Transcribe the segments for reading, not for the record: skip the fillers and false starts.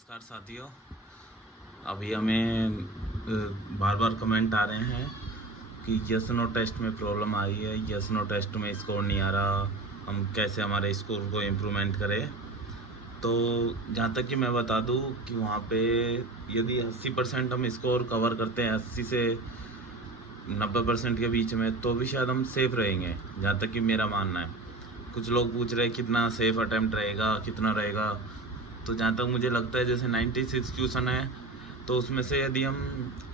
नमस्कार साथियों। अभी हमें बार बार कमेंट आ रहे हैं कि यस नो टेस्ट में प्रॉब्लम आई है, यस नो टेस्ट में स्कोर नहीं आ रहा, हम कैसे हमारे स्कोर को इम्प्रूवमेंट करें। तो जहाँ तक कि मैं बता दूँ कि वहाँ पे यदि 80% हम स्कोर कवर करते हैं, 80 से 90% के बीच में, तो भी शायद हम सेफ रहेंगे, जहाँ तक कि मेरा मानना है। कुछ लोग पूछ रहे हैं कितना सेफ अटैम्प्ट रहेगा, कितना रहेगा। तो जहाँ तक मुझे लगता है जैसे 96 क्वेश्चन है, तो उसमें से यदि हम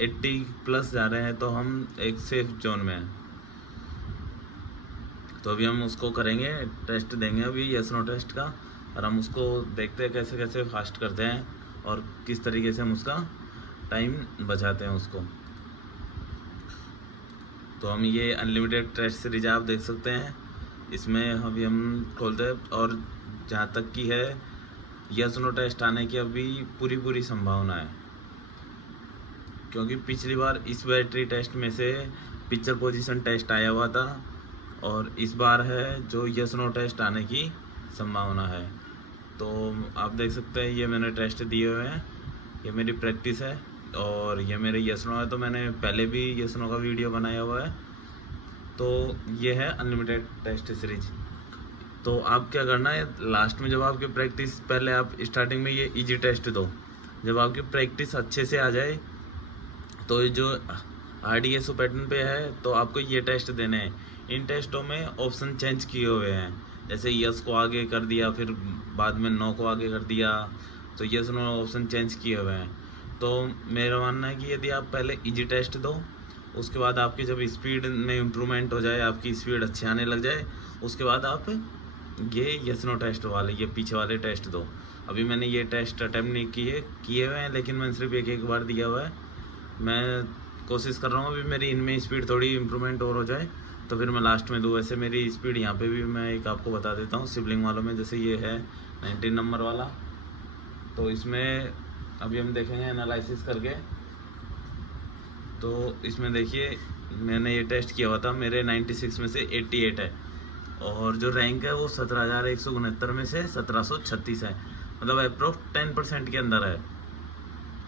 80 प्लस जा रहे हैं तो हम एक सेफ जोन में हैं। तो अभी हम उसको करेंगे, टेस्ट देंगे अभी यस नो टेस्ट का, और हम उसको देखते हैं कैसे कैसे फास्ट करते हैं और किस तरीके से हम उसका टाइम बचाते हैं उसको। तो हम ये अनलिमिटेड टेस्ट सीरीज आप देख सकते हैं, इसमें अभी हम खोलते हैं। और जहाँ तक की है यस नो टेस्ट आने की अभी पूरी संभावना है, क्योंकि पिछली बार इस बैटरी टेस्ट में से पिक्चर पोजीशन टेस्ट आया हुआ था, और इस बार है जो यस नो टेस्ट आने की संभावना है। तो आप देख सकते हैं ये मैंने टेस्ट दिए हुए हैं, ये मेरी प्रैक्टिस है और ये मेरे यस नो है। तो मैंने पहले भी यस नो का वीडियो बनाया हुआ है। तो ये है अनलिमिटेड टेस्ट सीरीज। तो आप क्या करना है, लास्ट में जब आपकी प्रैक्टिस, पहले आप स्टार्टिंग में ये इजी टेस्ट दो, जब आपकी प्रैक्टिस अच्छे से आ जाए तो ये जो RDSO पैटर्न पे है तो आपको ये टेस्ट देने हैं। इन टेस्टों में ऑप्शन चेंज किए हुए हैं, जैसे यस को आगे कर दिया, फिर बाद में नो को आगे कर दिया, तो यस नो ऑप्शन चेंज किए हुए हैं। तो मेरा मानना है कि यदि आप पहले इजी टेस्ट दो, उसके बाद आपकी जब स्पीड में इम्प्रूवमेंट हो जाए, आपकी स्पीड अच्छी आने लग जाए, उसके बाद आप ये यस नो टेस्ट वाले, ये पीछे वाले टेस्ट दो। अभी मैंने ये टेस्ट अटैम्प्ट नहीं किए हुए हैं, लेकिन मैंने सिर्फ एक बार दिया हुआ है। मैं कोशिश कर रहा हूँ अभी मेरी इनमें स्पीड थोड़ी इम्प्रूवमेंट और हो जाए तो फिर मैं लास्ट में दूँ। वैसे मेरी स्पीड यहाँ पे भी मैं एक आपको बता देता हूँ सिबलिंग वालों में, जैसे ये है 19 नंबर वाला, तो इसमें अभी हम देखेंगे एनालिसिस करके। तो इसमें देखिए मैंने ये टेस्ट किया हुआ था, मेरे 96 में से 88 है, और जो रैंक है वो 17,169 में से 1736 है, मतलब अप्रोक्स 10% के अंदर है,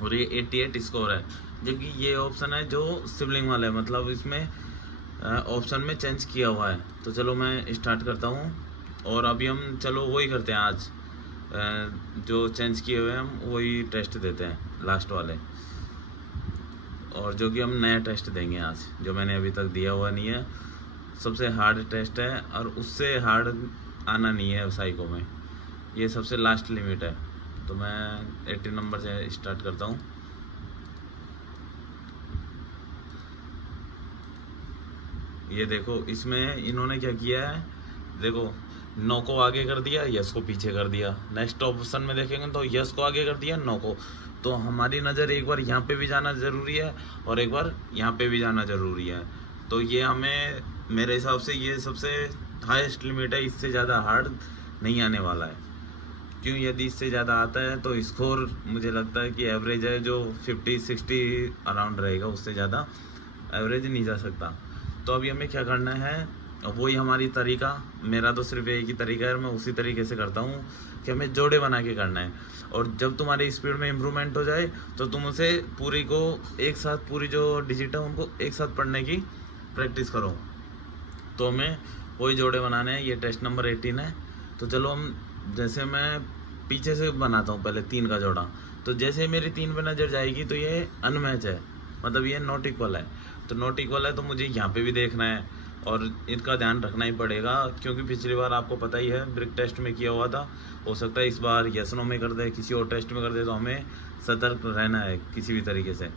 और ये 88 स्कोर है। जबकि ये ऑप्शन है जो सिबलिंग वाला है, मतलब इसमें ऑप्शन में चेंज किया हुआ है। तो चलो मैं स्टार्ट करता हूँ, और अभी हम चलो वही करते हैं आज, जो चेंज किए हुए हैं हम वही टेस्ट देते हैं लास्ट वाले, और जो कि हम नया टेस्ट देंगे आज, जो मैंने अभी तक दिया हुआ नहीं है। सबसे हार्ड टेस्ट है और उससे हार्ड आना नहीं है साइको में, ये सबसे लास्ट लिमिट है। तो मैं 80 नंबर से स्टार्ट करता हूँ। ये देखो इसमें इन्होंने क्या किया है, देखो नो को आगे कर दिया, यस को पीछे कर दिया। नेक्स्ट ऑप्शन में देखेंगे तो यस को आगे कर दिया, नो को। तो हमारी नज़र एक बार यहाँ पे भी जाना ज़रूरी है और एक बार यहाँ पे भी जाना ज़रूरी है। तो ये हमें, मेरे हिसाब से ये सबसे हाईएस्ट लिमिट है, इससे ज़्यादा हार्ड नहीं आने वाला है। क्यों, यदि इससे ज़्यादा आता है तो स्कोर मुझे लगता है कि एवरेज है जो 50-60 अराउंड रहेगा, उससे ज़्यादा एवरेज नहीं जा सकता। तो अभी हमें क्या करना है, वही हमारी तरीका, मेरा तो सिर्फ एक ही तरीका है, मैं उसी तरीके से करता हूँ कि हमें जोड़े बना के करना है। और जब तुम्हारी स्पीड में इम्प्रूवमेंट हो जाए तो तुम उसे पूरी को एक साथ, पूरी जो डिजिट है उनको एक साथ पढ़ने की प्रैक्टिस करो। तो हमें वही जोड़े बनाने हैं, ये टेस्ट नंबर 18 है। तो चलो हम, जैसे मैं पीछे से बनाता हूँ पहले 3 का जोड़ा, तो जैसे मेरी 3 पे नज़र जाएगी तो ये अनमैच है, मतलब ये नॉट इक्वल है। तो नॉट इक्वल है तो मुझे यहाँ पे भी देखना है और इनका ध्यान रखना ही पड़ेगा, क्योंकि पिछली बार आपको पता ही है ब्रिक टेस्ट में किया हुआ था। हो सकता है इस बार यस नो में कर दे, किसी और टेस्ट में कर दे, तो हमें सतर्क रहना है किसी भी तरीके से।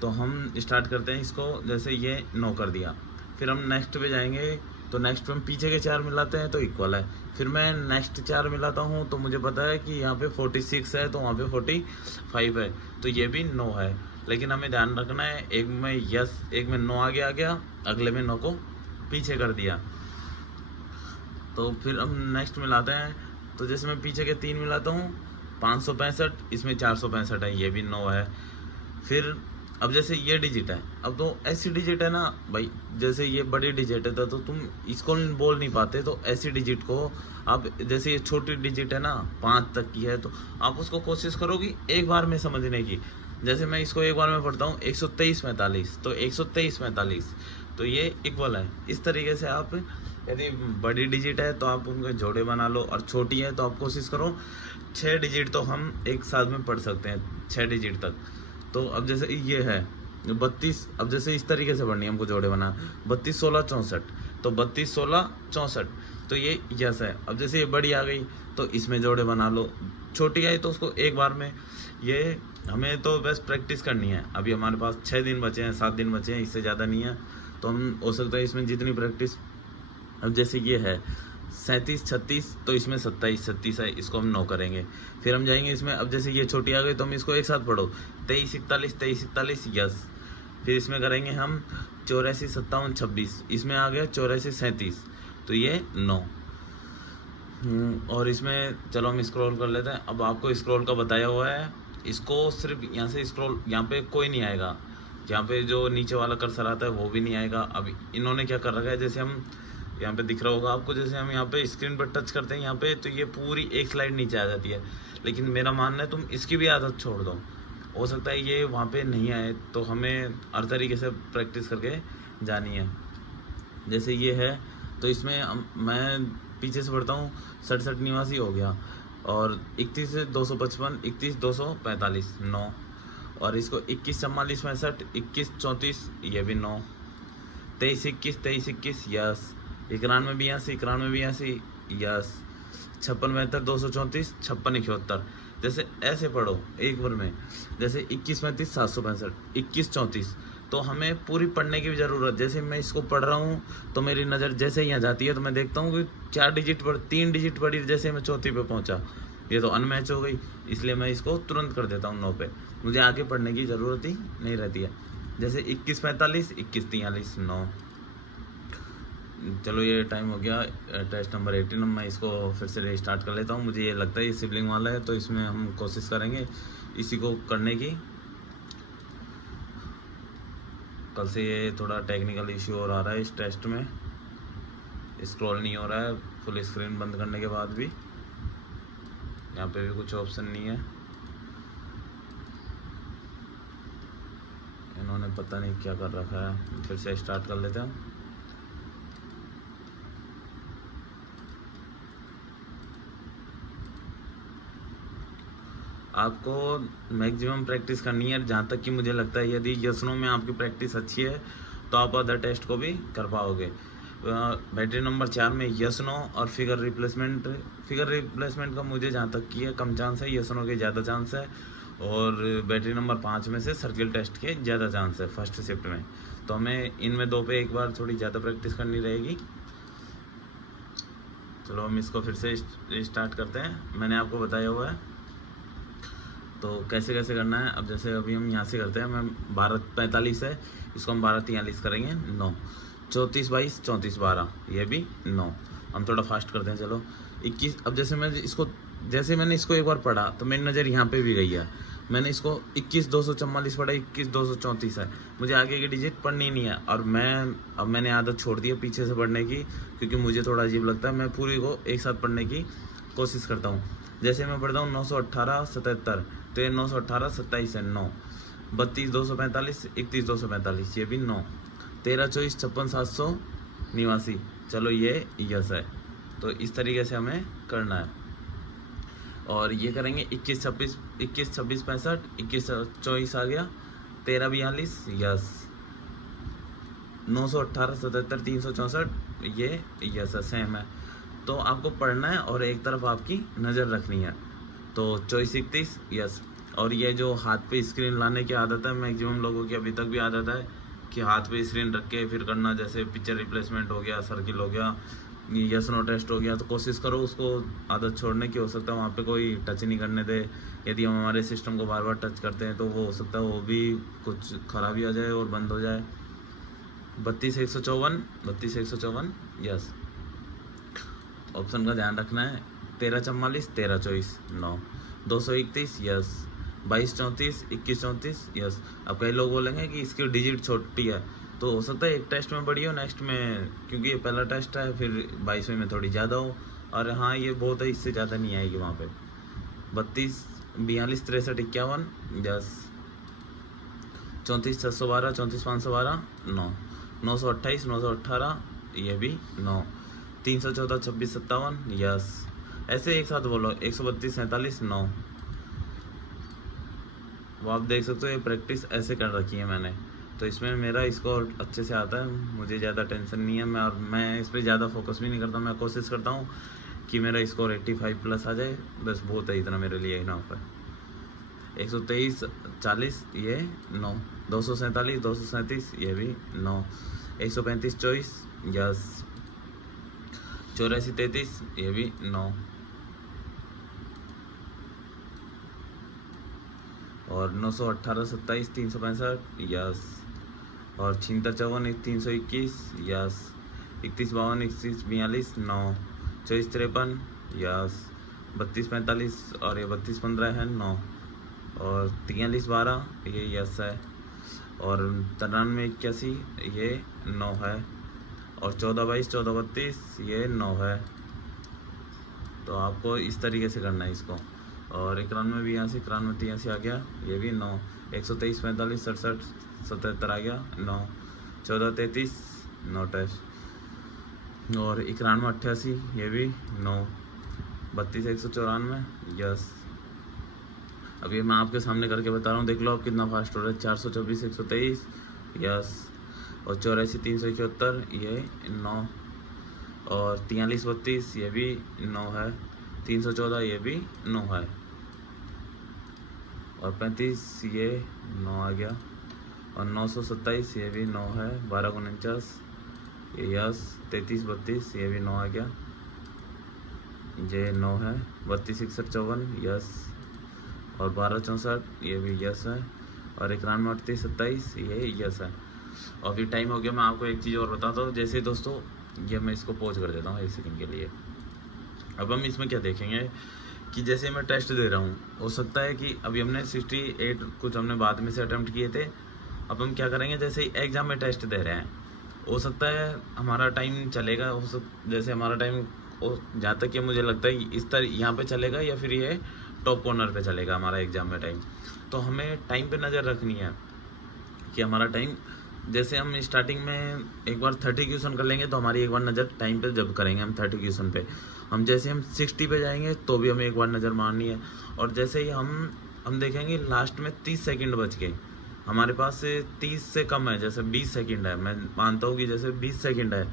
तो हम स्टार्ट करते हैं इसको, जैसे ये नो कर दिया, फिर हम नेक्स्ट पे जाएंगे, तो नेक्स्ट पे हम पीछे के 4 मिलाते हैं तो इक्वल है। फिर मैं नेक्स्ट 4 मिलाता हूँ तो मुझे पता है कि यहाँ पे 46 है, तो वहाँ पे 45 है, तो ये भी नो है। लेकिन हमें ध्यान रखना है, एक में यस, एक में नो आगे आ गया, अगले में नो को पीछे कर दिया। तो फिर हम नेक्स्ट मिलाते हैं, तो जैसे मैं पीछे के 3 मिलाता हूँ, 565, इसमें 465 है, ये भी नो है। फिर अब जैसे ये डिजिट है, अब तो ऐसी डिजिट है ना भाई, जैसे ये बड़ी डिजिट है तो तुम इसको बोल नहीं पाते, तो ऐसी डिजिट को आप, जैसे ये छोटी डिजिट है ना 5 तक की है, तो आप उसको कोशिश करोगी एक बार में समझने की। जैसे मैं इसको एक बार में पढ़ता हूँ 123 45, तो 123 45, तो ये इक्वल है। इस तरीके से आप, यदि बड़ी डिजिट है तो आप उनके जोड़े बना लो, और छोटी है तो आप कोशिश करो 6 डिजिट तो हम एक साथ में पढ़ सकते हैं, 6 डिजिट तक। तो अब जैसे ये है 32, अब जैसे इस तरीके से पढ़नी है हमको जोड़े बना, 32 16 64, तो 32 16 64, तो ये यस है। अब जैसे ये बड़ी आ गई तो इसमें जोड़े बना लो, छोटी आई तो उसको एक बार में। ये हमें तो बस प्रैक्टिस करनी है। अभी हमारे पास 6 दिन बचे हैं, 7 दिन बचे हैं, इससे ज़्यादा नहीं है, तो हम हो सकता है इसमें जितनी प्रैक्टिस। अब जैसे ये है 37 36, तो इसमें 27 36 है, इसको हम 9 करेंगे। फिर हम जाएंगे इसमें, अब जैसे ये छोटी आ गई तो हम इसको एक साथ पढ़ो 23 41 23 41 यस। फिर इसमें करेंगे हम 84 57 26, इसमें आ गया 84 37, तो ये 9। और इसमें चलो हम स्क्रॉल कर लेते हैं। अब आपको स्क्रॉल का बताया हुआ है, इसको सिर्फ यहाँ से स्क्रॉल, यहाँ पे कोई नहीं आएगा, यहाँ पे जो नीचे वाला कर्सर आता है वो भी नहीं आएगा। अब इन्होंने क्या कर रखा है, जैसे हम यहाँ पे दिख रहा होगा आपको, जैसे हम यहाँ पे स्क्रीन पर टच करते हैं यहाँ पे, तो ये पूरी एक स्लाइड नीचे आ जाती है। लेकिन मेरा मानना है तुम इसकी भी आदत छोड़ दो, हो सकता है ये वहाँ पे नहीं आए, तो हमें हर तरीके से प्रैक्टिस करके जानी है। जैसे ये है तो इसमें मैं पीछे से पढ़ता हूँ 67 निवासी हो गया, और 31 255 31 245 9, और इसको 21 44 65 21 34, ये भी 9, 23 21 यस, 91 82 91 82 यस, 56 72 234 56 71, जैसे ऐसे पढ़ो एक बार में। जैसे 21 35 765 21 34, तो हमें पूरी पढ़ने की भी ज़रूरत। जैसे मैं इसको पढ़ रहा हूँ तो मेरी नज़र जैसे यहाँ जाती है तो मैं देखता हूँ कि 4 डिजिट पर 3 डिजिट पढ़ी, जैसे मैं चौथी पे पहुँचा ये तो अनमैच हो गई, इसलिए मैं इसको तुरंत कर देता हूँ 9 पे, मुझे आगे पढ़ने की ज़रूरत ही नहीं रहती है। जैसे 21 45 21 43 9। चलो ये टाइम हो गया टेस्ट नंबर 18, मैं इसको फिर से स्टार्ट कर लेता हूँ। मुझे ये लगता है ये सिबलिंग वाला है, तो इसमें हम कोशिश करेंगे इसी को करने की। कल से ये थोड़ा टेक्निकल इश्यू और आ रहा है इस टेस्ट में, स्क्रॉल नहीं हो रहा है फुल स्क्रीन बंद करने के बाद भी, यहाँ पे भी कुछ ऑप्शन नहीं है, इन्होंने पता नहीं क्या कर रखा है। फिर से स्टार्ट कर लेते हैं। आपको मैक्सिमम प्रैक्टिस करनी है, जहाँ तक कि मुझे लगता है यदि यस/नो में आपकी प्रैक्टिस अच्छी है तो आप अदर टेस्ट को भी कर पाओगे। बैटरी नंबर 4 में यस/नो और फिगर रिप्लेसमेंट का मुझे जहाँ तक कि है कम चांस है, यस/नो के ज़्यादा चांस है। और बैटरी नंबर 5 में से सर्किल टेस्ट के ज़्यादा चांस है फर्स्ट शिफ्ट में, तो हमें इनमें 2 पे एक बार थोड़ी ज़्यादा प्रैक्टिस करनी रहेगी। चलो हम इसको फिर से स्टार्ट करते हैं, मैंने आपको बताया हुआ है तो कैसे कैसे करना है। अब जैसे अभी हम यहाँ से करते हैं, मैं 12 45 है, इसको हम 12 43 करेंगे 9, 34 22 34 12, ये भी 9। हम थोड़ा फास्ट करते हैं चलो 21। अब जैसे मैंने इसको एक बार पढ़ा तो मेरी नज़र यहाँ पे भी गई है, मैंने इसको 21 244 पढ़ा, 21 234 है, मुझे आगे की डिजिट पढ़नी नहीं है। और अब मैंने आदत छोड़ दी है पीछे से पढ़ने की, क्योंकि मुझे थोड़ा अजीब लगता है, मैं पूरी को एक साथ पढ़ने की कोशिश करता हूँ। जैसे मैं पढ़ता हूँ 918 77, तो ये 918 27 है 9, 32 245 31 245, ये भी 9, 13 24 56 789, चलो ये यस है। तो इस तरीके से हमें करना है। और ये करेंगे 21 26 65 21 24 आ गया, 13 42 यस, 918 77 364, ये यस है, सेम है। तो आपको पढ़ना है और एक तरफ आपकी नज़र रखनी है। तो 24 31 यस। और ये जो हाथ पे स्क्रीन लाने की आदत है मैक्सिमम लोगों की, अभी तक भी आदत है कि हाथ पे स्क्रीन रख के फिर करना, जैसे पिक्चर रिप्लेसमेंट हो गया, सर्किल हो गया, यस/नो टेस्ट हो गया, तो कोशिश करो उसको आदत छोड़ने की। हो सकता है वहाँ पे कोई टच नहीं करने दे, यदि हम हमारे सिस्टम को बार बार टच करते हैं तो वो हो सकता है वो भी कुछ खराबी आ जाए और बंद हो जाए। 32 154 यस, ऑप्शन का ध्यान रखना है। 13 44 13 24 9, 231 यस, 22 34 21 34 यस। अब कई लोग बोलेंगे कि इसकी डिजिट छोटी है, तो हो सकता है एक टेस्ट में बड़ी हो, नेक्स्ट में, क्योंकि ये पहला टेस्ट है, फिर 22वें में थोड़ी ज़्यादा हो। और हाँ ये बहुत है, इससे ज़्यादा नहीं आएगी वहाँ पे। 32 42 63 51 यस। 34 612 34 512 9 928 918 ये भी 9 314 26 57 यस। ऐसे एक साथ बोलो 132 47 9। वो आप देख सकते हो, ये प्रैक्टिस ऐसे कर रखी है मैंने, तो इसमें मेरा स्कोर अच्छे से आता है, मुझे ज़्यादा टेंशन नहीं है। मैं इस पर ज़्यादा फोकस भी नहीं करता, मैं कोशिश करता हूँ कि मेरा स्कोर 85 प्लस आ जाए, बस बहुत है, इतना मेरे लिए इनफ है। 123 40 ये 9 247 237 ये भी 9 135 24 यस। 84 33 ये भी 9 और 918 27 365 यस। और 76 54 321 यस। 31 52 31 42 9 24 53 यस। 32 45 और ये 32 15 है 9 और 43 12 ये यस है। और 93 81 ये 9 है। और 14 22 14 32 ये 9 है। तो आपको इस तरीके से करना है इसको। और 91 82 91 83 आ गया, ये भी 9 123 45 67 77 आ गया 9 14 33 9 टेस्ट। और 91 88 ये भी 9 32 194 यस। अब ये मैं आपके सामने करके बता रहा हूँ, देख लो आप कितना फास्ट हो रहा है। 424 123 यस। और 84 371 ये 9 और 43 32 ये भी 9 है। 314 ये भी 9 है। और 35 ये 9 आ गया। और 927 ये भी 9 है। 12 49 ये यस। 33 32 ये भी 9 आ गया, ये 9 है। 32 61 54 यस। और 12 64 ये भी यस है। और 91 38 27 ये यस है। और फिर टाइम हो गया। मैं आपको एक चीज़ और बताता हूँ, जैसे दोस्तों ये मैं इसको पॉज कर देता हूँ 1 सेकंड के लिए। अब हम इसमें क्या देखेंगे कि जैसे मैं टेस्ट दे रहा हूँ, हो सकता है कि अभी हमने 68 कुछ हमने बाद में से अटेम्प्ट किए थे। अब हम क्या करेंगे, जैसे एग्ज़ाम में टेस्ट दे रहे हैं, हो सकता है हमारा टाइम चलेगा, जैसे हमारा टाइम जहाँ तक कि मुझे लगता है इस तरह यहाँ पे चलेगा, या फिर ये टॉप कॉर्नर पे चलेगा हमारा एग्ज़ाम में टाइम। तो हमें टाइम पे नज़र रखनी है कि हमारा टाइम, जैसे हम स्टार्टिंग में एक बार 30 क्वेश्चन कर लेंगे, तो हमारी एक बार नज़र टाइम पे जब करेंगे हम 30 क्वेश्चन पे, हम जैसे हम 60 पे जाएंगे तो भी हमें एक बार नज़र मारनी है। और जैसे ही हम देखेंगे लास्ट में 30 सेकंड बच गए, हमारे पास से 30 से कम है, जैसे 20 सेकंड है, मैं मानता हूँ कि जैसे 20 सेकंड है,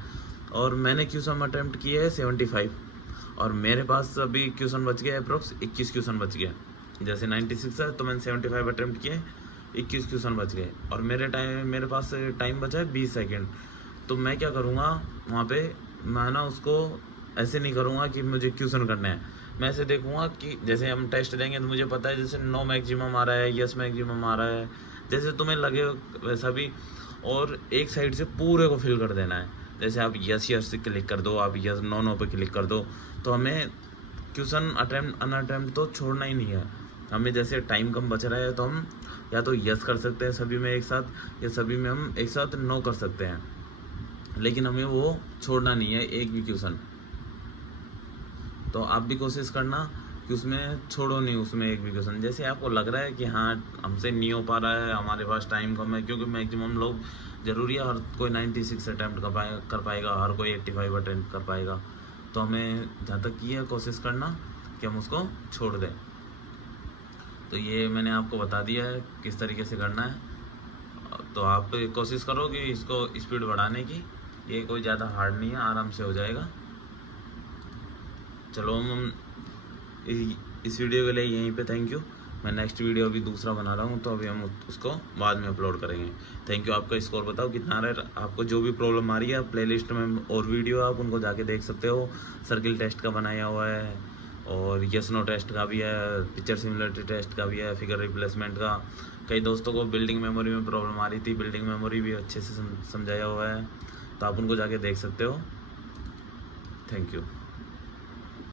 और मैंने क्वेश्चन अटैम्प्ट किए है 75, और मेरे पास अभी क्वेश्चन बच गया अप्रोक्स 21 क्वेश्चन बच गया। जैसे 96 है तो मैंने 75 अटैम्प्ट किए, 21 क्वेश्चन बच गए, और मेरे पास टाइम बचा है 20 सेकंड। तो मैं क्या करूँगा वहाँ पे, मैं ना उसको ऐसे नहीं करूँगा कि मुझे क्वेश्चन करना है, मैं ऐसे देखूँगा कि जैसे हम टेस्ट देंगे तो मुझे पता है जैसे नो मैक्सिमम आ रहा है, यस मैक्सिमम आ रहा है, जैसे तुम्हें लगे वैसा भी। और एक साइड से पूरे को फिल कर देना है, जैसे आप यस यस से क्लिक कर दो, आप यस नो नो पे क्लिक कर दो। तो हमें क्वेश्चन अटैम्प्ट अनअटैम्प्ट तो छोड़ना ही नहीं है। हमें जैसे टाइम कम बच रहा है तो हम या तो यस कर सकते हैं सभी में एक साथ, या सभी में हम एक साथ नो कर सकते हैं, लेकिन हमें वो छोड़ना नहीं है एक भी क्वेश्चन। तो आप भी कोशिश करना कि उसमें छोड़ो नहीं, उसमें एक भी क्वेश्चन। जैसे आपको लग रहा है कि हाँ हमसे नहीं हो पा रहा है, हमारे पास टाइम कम है, क्योंकि मैक्सिमम लोग, ज़रूरी है हर कोई 96 अटैम्प्ट कर पाएगा, हर कोई 85 अटैम्प्ट कर पाएगा। तो हमें जहाँ तक की है कोशिश करना कि हम उसको छोड़ दें। तो ये मैंने आपको बता दिया है किस तरीके से करना है। तो आप कोशिश करो कि इसको स्पीड बढ़ाने की, ये कोई ज़्यादा हार्ड नहीं है, आराम से हो जाएगा। चलो हम इस वीडियो के लिए यहीं पे थैंक यू। मैं नेक्स्ट वीडियो अभी दूसरा बना रहा हूँ, तो अभी हम उसको बाद में अपलोड करेंगे। Thank you. आपका स्कोर बताओ कितना आ रहा है, आपको जो भी प्रॉब्लम आ रही है प्लेलिस्ट में और वीडियो आप उनको जाके देख सकते हो। सर्किल टेस्ट का बनाया हुआ है, और यस नो टेस्ट का भी है, पिक्चर सिमिलरिटी टेस्ट का भी है, फिगर रिप्लेसमेंट का। कई दोस्तों को बिल्डिंग मेमोरी में प्रॉब्लम आ रही थी, बिल्डिंग मेमोरी भी अच्छे से समझाया हुआ है, तो आप उनको जाके देख सकते हो। Thank you.